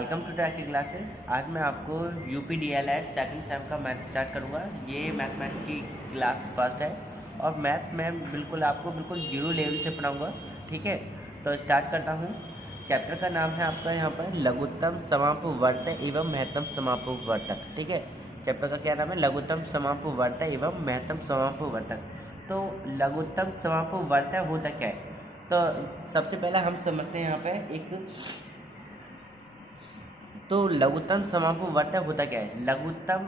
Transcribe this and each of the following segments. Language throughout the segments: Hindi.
Welcome to track classes. आज मैं आपको यूपी डीएलएड सेकंड सेम का मैथ स्टार्ट करूंगा। ये मैथमेटिक्स की क्लास फर्स्ट है और मैथ में बिल्कुल आपको जीरो लेवल से पढ़ाऊंगा। ठीक है, तो स्टार्ट करता हूँ। चैप्टर का नाम है आपका यहाँ पर लघुत्तम समापवर्तक एवं महत्तम समापवर्तक। ठीक है, चैप्टर का क्या नाम है? लघुत्तम समापवर्तक एवं महत्तम समापवर्तक। तो लघुत्तम समापवर्तक होता क्या है? तो सबसे पहले हम समझते हैं यहाँ पे तो लघुत्तम समापवर्तक होता क्या है? लघुत्तम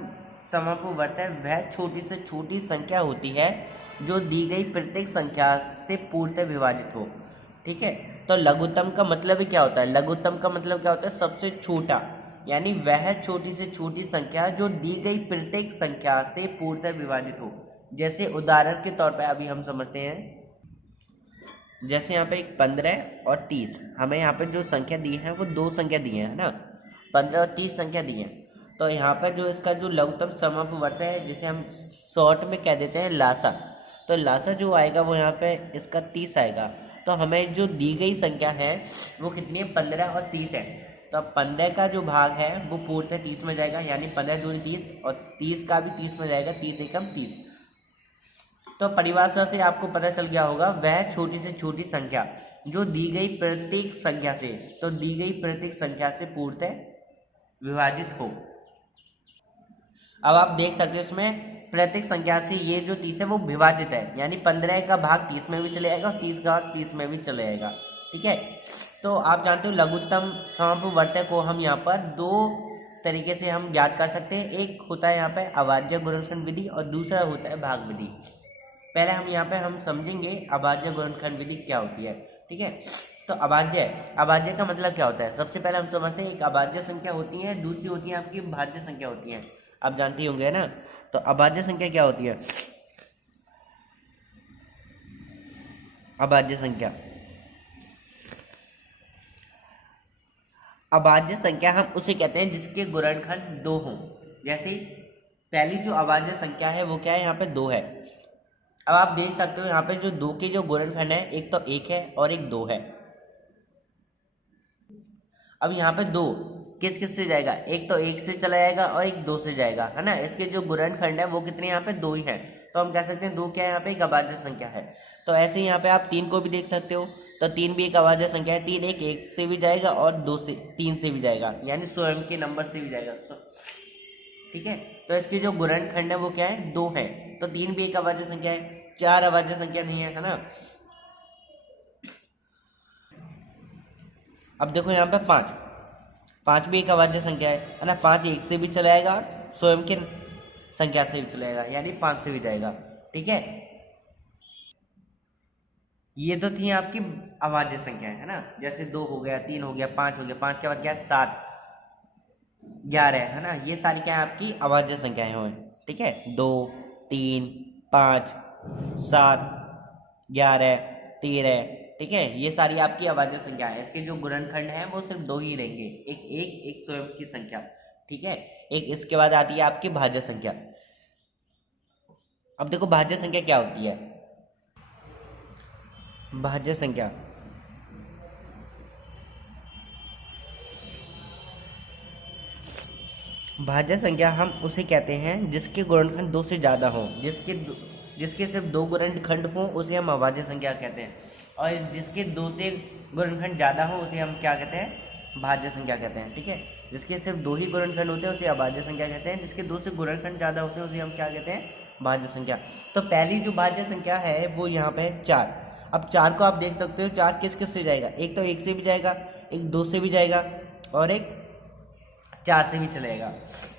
समापवर्तक वह छोटी से छोटी संख्या होती है जो दी गई प्रत्येक संख्या से पूर्णतः विभाजित हो। ठीक है, तो लघुत्तम का मतलब ही क्या होता है? लघुत्तम का मतलब क्या होता है? सबसे छोटा, यानी वह छोटी से छोटी संख्या जो दी गई प्रत्येक संख्या से पूर्णतः विभाजित हो। जैसे उदाहरण के तौर पर अभी हम समझते हैं, जैसे यहाँ पे एक 15 और 30, हमें यहाँ पे जो संख्या दी है वो दो संख्या दी है ना, 15 और 30 संख्या दी है। तो यहाँ पर जो इसका जो लघुत्तम समापवर्तक है, जिसे हम शॉर्ट में कह देते हैं लासा, तो लासा जो आएगा वो यहाँ पे इसका 30 आएगा। तो हमें जो दी गई संख्या है वो कितनी है? 15 और 30 है। तो अब 15 का जो भाग है वो पूर्णतः 30 में जाएगा, यानी 15 दूनी 30, और 30 का भी 30 में जाएगा, 30 एकम 30। तो परिभाषा से आपको पता चल गया होगा, वह छोटी से छोटी संख्या जो दी गई प्रत्येक संख्या से, तो दी गई प्रत्येक संख्या से पूर्णतः विभाजित हो। अब आप देख सकते हो इसमें प्रत्येक संख्या से ये जो 30 है वो विभाजित है, यानी 15 का भाग 30 में भी चले जाएगा और 30 का भाग 30 में भी चले जाएगा। ठीक है, तो आप जानते हो लघुत्तम समापवर्तक को हम यहाँ पर दो तरीके से हम ज्ञात कर सकते हैं। एक होता है यहाँ पे अभाज्य गुणनखंड विधि और दूसरा होता है भाग विधि। पहले हम यहाँ पे हम समझेंगे अभाज्य गुणनखंड विधि क्या होती है। ठीक है, तो अभाज्य का मतलब क्या होता है? सबसे पहले हम समझते हैं, एक अभाज्य संख्या होती है, दूसरी होती है आपकी भाज्य संख्या होती है। आप जानते होंगे ना। तो अभाज्य संख्या क्या होती है? अभाज्य संख्या हम उसे कहते हैं जिसके गुणनखंड दो हों। जैसे पहली जो अभाज्य संख्या है वो क्या है? यहाँ पे 2 है। अब आप देख सकते हो यहाँ पे जो 2 के जो गुणनखंड है, एक तो 1 है और एक 2 है। अब यहाँ पे 2 किस किस से जाएगा? एक तो 1 से चला जाएगा और एक 2 से जाएगा, है ना। इसके जो गुणनखंड है वो कितने? यहाँ पे 2 ही है। तो हम कह सकते हैं 2 क्या है? यहाँ पे एक अभाज्य संख्या है। तो ऐसे ही यहाँ पे आप 3 को भी देख सकते हो, तो 3 भी एक अभाज्य संख्या है। 3 1 से भी जाएगा और 3 से भी जाएगा, यानी स्वयं के नंबर से भी जाएगा। ठीक है, तो इसके जो गुणनखंड है वो क्या है? 2 है। तो 3 भी एक अभाज्य संख्या है, 4 अभाज्य संख्या नहीं है ना। अब देखो यहाँ पे 5 भी एक अभाज्य संख्या है ना। 5 1 से भी चला जाएगा और स्वयं के संख्या से भी चला जाएगा, यानी 5 से भी जाएगा। ठीक है, ये तो थी आपकी अभाज्य संख्या है ना। जैसे 2 हो गया, 3 हो गया, 5 हो गया, 5 के बाद क्या? 7 11 है ना। ये सारी क्या है? आपकी अभाज्य संख्याएं हुए। ठीक है, 2 3 5 7 11 13। ठीक है, ये सारी आपकी अभाज्य संख्या है। इसके जो गुणनखंड हैं वो सिर्फ 2 ही रहेंगे, एक स्वयं की संख्या। ठीक है, एक इसके बाद आती है आपकी भाज्य संख्या। अब देखो भाज्य संख्या क्या होती है? भाज्य संख्या हम उसे कहते हैं जिसके गुणनखंड 2 से ज़्यादा हों। जिसके सिर्फ 2 गुणनखंड हों उसे हम अभाज्य संख्या कहते हैं, और जिसके 2 से गुणनखंड ज़्यादा हो उसे हम क्या कहते हैं? भाज्य संख्या कहते हैं। ठीक है, जिसके सिर्फ 2 ही गुणनखंड होते हैं उसे अभाज्य संख्या कहते हैं। जिसके 2 से गुणनखंड ज़्यादा होते हैं उसे हम क्या कहते हैं? भाज्य संख्या। तो पहली जो भाज्य संख्या है वो यहाँ पे है 4। अब 4 को आप देख सकते हो, 4 किस किस से जाएगा? एक तो 1 से भी जाएगा, एक 2 से भी जाएगा और एक 4 से भी चलेगा।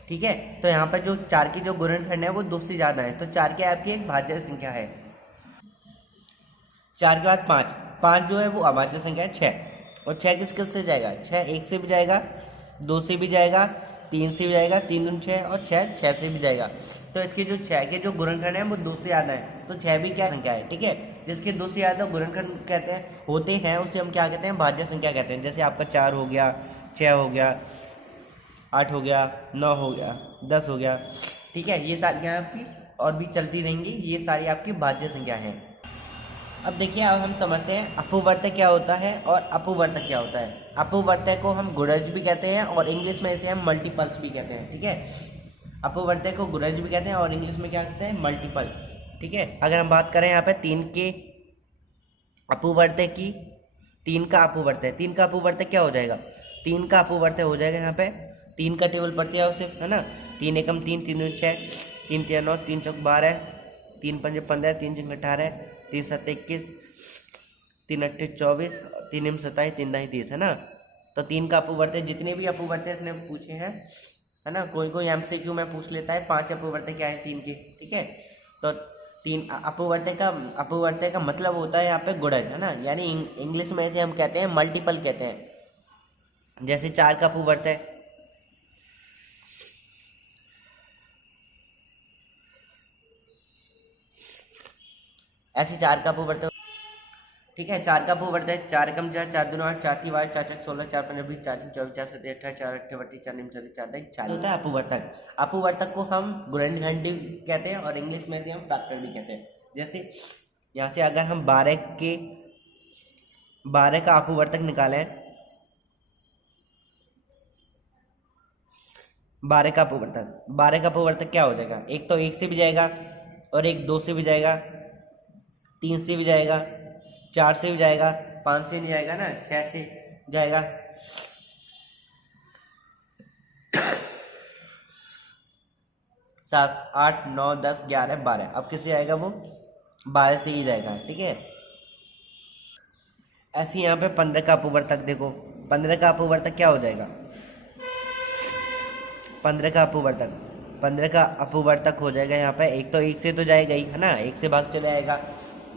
ठीक है, तो यहाँ पर जो 4 की जो गुणनखंड है वो 2 से ज़्यादा है, तो 4 क्या आपकी एक भाज्य संख्या है। 4 के बाद 5 जो है वो अभाज्य संख्या है 6। और 6 किस किस से जाएगा? 6 1 से भी जाएगा, 2 से भी जाएगा, 3 से भी जाएगा, 3 दूनी 6 और 6 से भी जाएगा। तो इसके जो 6 के जो गुणनखंड है वो 2 से ज़्यादा है, तो 6 भी क्या संख्या है? ठीक है, जिसके 2 से ज़्यादा गुणनखंड कहते हैं होते हैं उसे हम क्या कहते हैं? भाज्य संख्या कहते हैं। जैसे आपका 4 हो गया, 6 हो गया, 8 हो गया, 9 हो गया, 10 हो गया। ठीक है, ये सारी आपकी और भी चलती रहेंगी, ये सारी आपकी भाज्य संख्या हैं। अब देखिए, अब हम समझते हैं अपवर्तक क्या होता है और अपवर्तक क्या होता है। अपवर्तक को हम गुणज भी कहते हैं और इंग्लिश में इसे हम मल्टीपल्स भी कहते हैं। ठीक है, अपवर्तक को गुणज भी कहते हैं और इंग्लिश में क्या कहते हैं, मल्टीपल। ठीक है, अगर हम बात करें यहाँ पे 3 के अपवर्तक की, 3 का अपवर्तक, 3 का अपवर्तक क्या हो जाएगा, 3 का अपवर्तक हो जाएगा यहाँ पे 3 का टेबल पड़ती है सिर्फ, है ना। 3 एकम 3, 3 दूनी 6, 3 तिया 9, 3 चौक 12, 3 पंजे 15, 3 छंग 18, 3 7 21, 3 8 24, 3 एम 27, 3 दाई 30, है ना। तो 3 का अपवर्तक, जितने भी अपवर्तक इसने पूछे हैं, है ना, कोई कोई एमसीक्यू में पूछ लेता है 5 अपवर्तक क्या है 3 के। ठीक है, तो 3 अपवर्तक का मतलब होता है यहाँ पे गुणज, है ना, यानी इंग्लिश में इसे हम कहते हैं मल्टीपल कहते हैं। जैसे 4 का अपवर्तक, ऐसे 4 का अपवर्तक। ठीक है, 4 का अपवर्तक 4 एकम 4, 4 दूनी 8, 4 3 12, 4 6 16, 4 15 20, 4 6 24, 4 7 18, 4 8 32, 4 9 37, 4 10 40 होता है अपवर्तक। अपवर्तक को हम गुणनखंड कहते हैं और इंग्लिश में से हम फैक्टर भी कहते हैं। जैसे यहाँ से अगर हम 12 का अपवर्तक निकालें, 12 का अपवर्तक क्या हो जाएगा, एक तो 1 से भी जाएगा और एक 2 से भी जाएगा, 3 से भी जाएगा, 4 से भी जाएगा, 5 से नहीं जाएगा ना, 6 से जाएगा, 7 8 9 10 11 12, अब किससे जाएगा वो 12 से ही जाएगा। ठीक है, ऐसे यहाँ पे 15 का अपवर्तक देखो, 15 का अपवर्तक क्या हो जाएगा, 15 का अपवर्तक, 15 का अपवर्तक हो जाएगा यहाँ पे, एक तो 1 से तो जाएगा ही, है ना, 1 से भाग चले आएगा,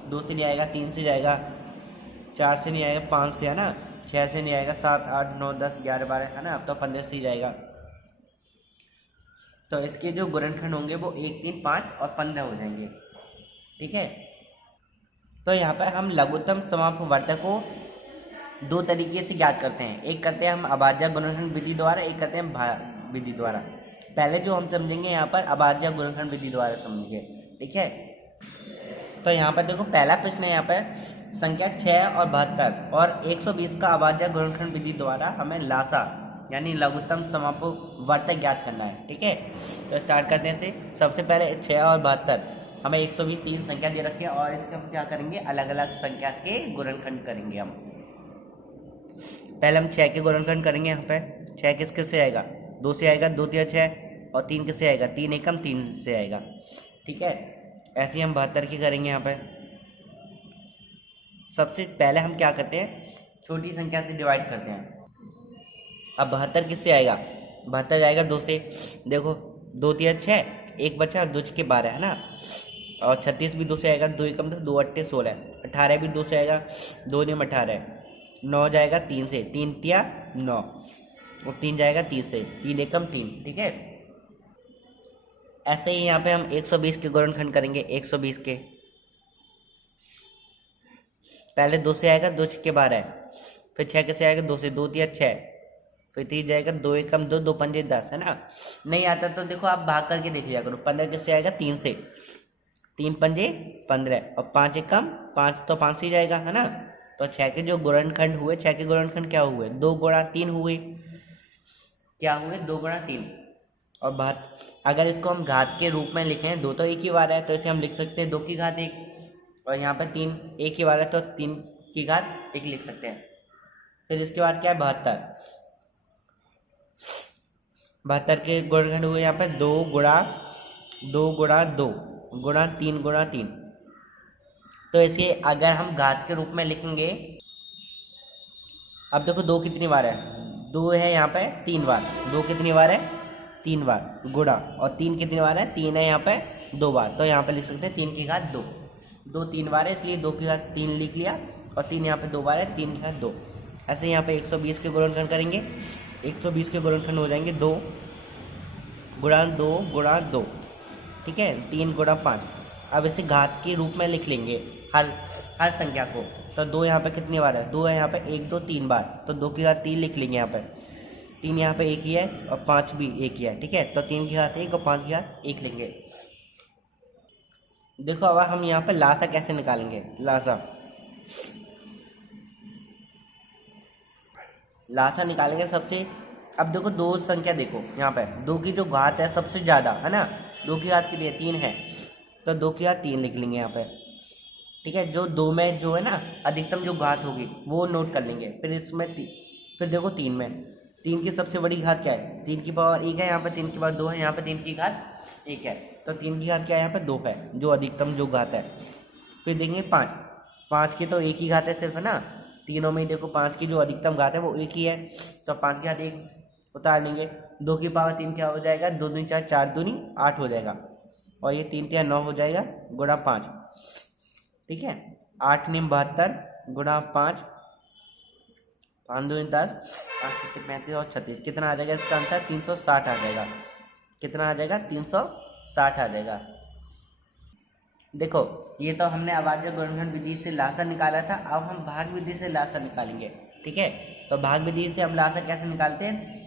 2 से नहीं आएगा, 3 से जाएगा, 4 से नहीं आएगा, 5 से, है ना, 6 से नहीं आएगा, 7 8 9 10 11 12, है ना, अब तो 15 से ही जाएगा। तो इसके जो गुणनखंड होंगे वो 1 3 5 और 15 हो जाएंगे। ठीक है, तो यहाँ पर हम लघुत्तम समापवर्तक को 2 तरीके से ज्ञात करते हैं, एक करते हैं हम अभाज्य गुणनखंड विधि द्वारा, एक करते हैं विधि द्वारा। पहले जो हम समझेंगे यहाँ पर अभाज्य गुणनखंड विधि द्वारा समझेंगे। ठीक है, तो यहाँ पर देखो पहला प्रश्न है, यहाँ पर संख्या 6 और 72 और 120 का अभाज्य गुणनखंड विधि द्वारा हमें लासा यानी लघुत्तम समापवर्तक ज्ञात करना है। ठीक है, तो स्टार्ट करने से सबसे पहले 6 और 72, हमें 120 3 संख्या दे रखी है और इसके हम क्या करेंगे, अलग अलग संख्या के गुणनखंड करेंगे हम। पहले हम 6 के गुणनखंड करेंगे। यहाँ पे 6 किस किस से आएगा, 2 से आएगा, 2 तिया 6, और 3 किस से आएगा, 3 एकम 3 से आएगा। ठीक है, ऐसे ही हम 72 की करेंगे। यहाँ पे सबसे पहले हम क्या करते हैं, छोटी संख्या से डिवाइड करते हैं। अब 72 किससे आएगा, 72 जाएगा 2 से, देखो 2 तिया 6, 1 बचा, 2 छके 12, है ना, और 36 भी 2 से आएगा, 2 एकम 2, 2 अट्ठे 16, 18 भी 2 से आएगा, 2 नियम 18, 9 जाएगा 3 से, 3 तिया 9, और 3 जाएगा 3 से, 3 एकम 3। ठीक है, ऐसे ही यहाँ पे हम 120 के गुणनखंड करेंगे। 120 के पहले 2 से आएगा, 2 छक्के 12, फिर 6 कैसे आएगा, 2 से, 2 तिया 6, फिर 3 जाएगा, 2 एकम 2, 2 पंजे 10, है ना। नहीं आता तो देखो आप भाग करके देख लिया करो। 15 कैसे आएगा, 3 से, 3 पंजे 15, और 5 एकम 5, तो 5 से जाएगा, है ना। तो 6 के जो गुणनखंड हुए, 6 के गुणनखंड क्या हुए, 2 गुणा 3 हुए, क्या हुए, 2 गुणा 3। और बात अगर इसको हम घात के रूप में लिखें, 2 तो एक ही बार है तो इसे हम लिख सकते हैं 2 की घात 1, और यहाँ पर 3 एक ही बार है तो 3 की घात 1 लिख सकते हैं। फिर इसके बाद क्या है, 72, 72 के गुणनखंड हुए यहाँ पर 2 गुणा 2 गुणा 2 गुणा 3 गुणा 3। तो इसे अगर हम घात के रूप में लिखेंगे, अब देखो 2 कितनी बार है, 2 है यहाँ पे 3 बार, 2 कितनी बार है, 3 बार, गुणा, और 3 कितनी बार है, 3 है यहाँ पे 2 बार, तो यहाँ पे लिख सकते हैं 3 की घात 2, 2 3 बार है इसलिए 2 की घात 3 लिख लिया, और 3 यहाँ पे 2 बार है, 3 की घात 2। ऐसे यहाँ पे 120 के गुणनखंड करेंगे। 120 के गुणनखंड हो जाएंगे 2 गुणा 2 गुणा 2, ठीक है, 3 गुणा 5। अब इसे घात के रूप में लिख लेंगे हर संख्या को। तो 2 यहाँ पे कितनी बार है, 2 है यहाँ पे 1 2 3 बार, तो 2 की घात 3 लिख लेंगे यहाँ पे। 3 यहाँ पे 1 ही है और 5 भी 1 ही है, ठीक है, तो 3 की घात 1 और 5 की घात 1 लेंगे। देखो अब हम यहाँ पे लासा कैसे निकालेंगे, लासा लासा निकालेंगे सबसे। अब देखो दो संख्या, देखो यहाँ पे दो की जो घात है सबसे ज़्यादा है ना, दो की घात कितनी है, 3 है, तो दो की घात 3 लिख लेंगे यहाँ पे। ठीक है, जो दो में जो है ना अधिकतम जो घात होगी वो नोट कर लेंगे। फिर इसमें फिर देखो 3 में, 3 की सबसे बड़ी घात क्या है, 3 की पावर 1 है, यहाँ पे 3 की पावर 2 है, यहाँ पे 3 की घात 1 है, तो 3 की घात क्या है, यहाँ पे 2 है जो अधिकतम जो घात है। फिर देखेंगे 5, 5 की तो एक ही घात है सिर्फ है ना, तीनों में ही देखो 5 की जो अधिकतम घात है वो एक ही है, तो 5 की घात 1 उतार लेंगे। 2 की पावर 3 क्या हो जाएगा, 2 दूनी 4, 4 दूनी 8 हो जाएगा, और ये 3 3 9 हो जाएगा गुणा 5। ठीक है, 8 नीम 72 गुणा 5, 5 दूनी 10, 5 सत्ते 35 और 36, कितना आ जाएगा इसका आंसर, 360 आ जाएगा। कितना आ जाएगा, 360 आ जाएगा। देखो ये तो हमने अभाज्य गुणनखंड विधि से लासा निकाला था, अब हम भाग विधि से लासा निकालेंगे। ठीक है, तो भाग विधि से हम लासा कैसे निकालते हैं,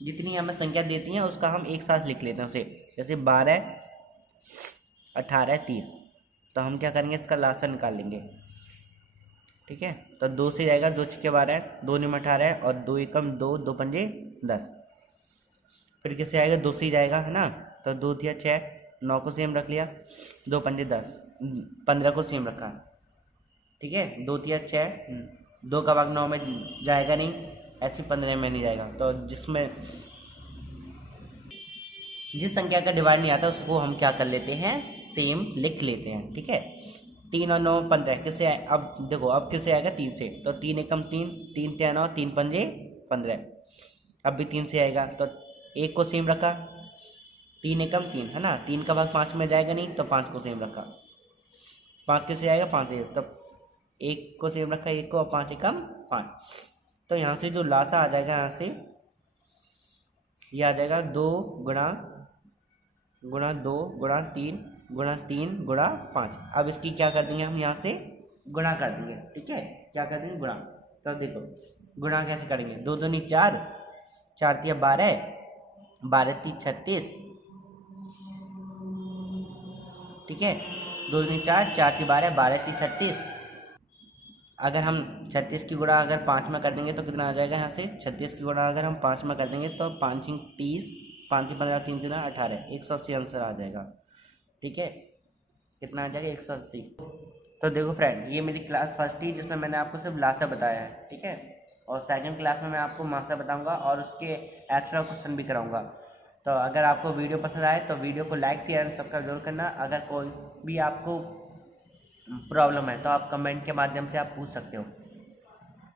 जितनी हमें संख्या देती हैं उसका हम एक साथ लिख लेते हैं उसे, जैसे 12 18 30, तो हम क्या करेंगे इसका लासा निकाल लेंगे। ठीक है, तो 2 से जाएगा, 2 छक्के 12, 2 निम 18 और 2 एकम 2, 2 पंजे 10। फिर किससे आएगा, 2 से ही जाएगा है ना, तो 2 दिया 6, 9 को सेम रख लिया, 2 पंजे 10, 15 को सेम रखा। ठीक है, 2 दिया 6, 2 का भाग 9 में जाएगा नहीं, ऐसे 15 में नहीं जाएगा, तो जिसमें जिस संख्या का डिवाइड नहीं आता उसको हम क्या कर लेते हैं, सेम लिख लेते हैं। ठीक है, 3 और 9 15, किससे आए, अब देखो अब किससे आएगा, 3 से, तो 3 एकम 3, 3 3 9, 3 पंजे 15, अब भी 3 से आएगा, तो 1 को सेम रखा, 3 एकम 3 है ना, 3 का भाग 5 में जाएगा नहीं, तो 5 को सेम रखा, 5 किससे आएगा, 5 से, तब 1 को सेम रखा, 1 को, और 5 एकम 5, तो यहाँ से जो लासा आ जाएगा, यहाँ से ये आ जाएगा 2 गुणा 2 गुणा 3 गुणा 3 गुणा 5। अब इसकी क्या कर देंगे हम, यहाँ से गुणा कर देंगे। ठीक है, क्या कर देंगे, गुणा। तो देखो गुणा कैसे करेंगे, 2 दूनी 4, 4 तिया 12, 12 ती 36। ठीक है, 2 दूनी 4, 4 ती 12, 12 ती 36। अगर हम 36 की गुणा अगर 5 में कर देंगे तो कितना आ जाएगा, यहाँ से 36 की गुणा अगर हम 5 में कर देंगे तो 5 30, 5 15, 3 3 18, 180 आंसर आ जाएगा। ठीक है, कितना आ जाएगा, 180। तो देखो फ्रेंड, ये मेरी क्लास फर्स्ट थी जिसमें मैंने आपको सिर्फ लासा बताया है। ठीक है, और सेकंड क्लास में मैं आपको मासा बताऊंगा और उसके एक्स्ट्रा क्वेश्चन भी कराऊंगा। तो अगर आपको वीडियो पसंद आए तो वीडियो को लाइक शेयर एंड सब्सक्राइब जरूर करना। अगर कोई भी आपको प्रॉब्लम है तो आप कमेंट के माध्यम से आप पूछ सकते हो।